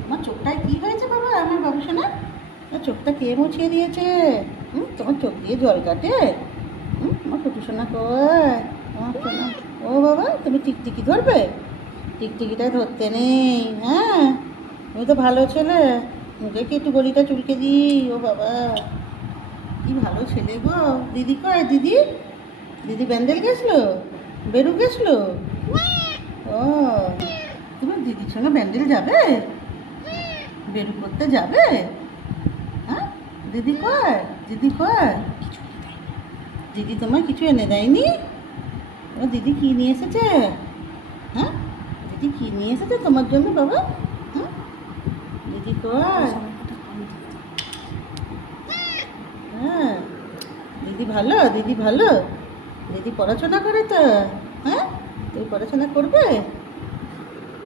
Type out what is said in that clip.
তোমার চোখটায় কি হয়েছে বাবা? আমার বাবু সোনা, চোখটা কে মুছিয়ে দিয়েছে? তোমার চোখ দিয়ে জল কাটে? আমার কুটু সোনা কয়, আমার সোনা। ও বাবা, তুমি টিকটিকি ধরবে? টিকটিকিটা ধরতে নেই। হ্যাঁ, তুমি তো ভালো ছেলে। দেখি একটু গলিটা চুলকে দিই। ও বাবা, কি ভালো ছেলে গো। দিদি কয়? দিদি দিদি ব্যান্ডেল গেছিলো, বেরু গেছিলো। ও, তুমি দিদির সঙ্গে ব্যান্ডেল যাবে? বেরু করতে যাবে? হ্যাঁ, দিদি কয়? দিদি কয়? দিদি তোমার কিছু এনে দেয়নি? ও, দিদি কি নিয়ে এসেছে? হ্যাঁ, দিদি কি নিয়ে এসেছে তোমার জন্য বাবা? হ্যাঁ, দিদি কয়? হ্যাঁ, দিদি ভালো, দিদি ভালো। দিদি পড়াশোনা করে তো? হ্যাঁ, তুমি পড়াশোনা করবে?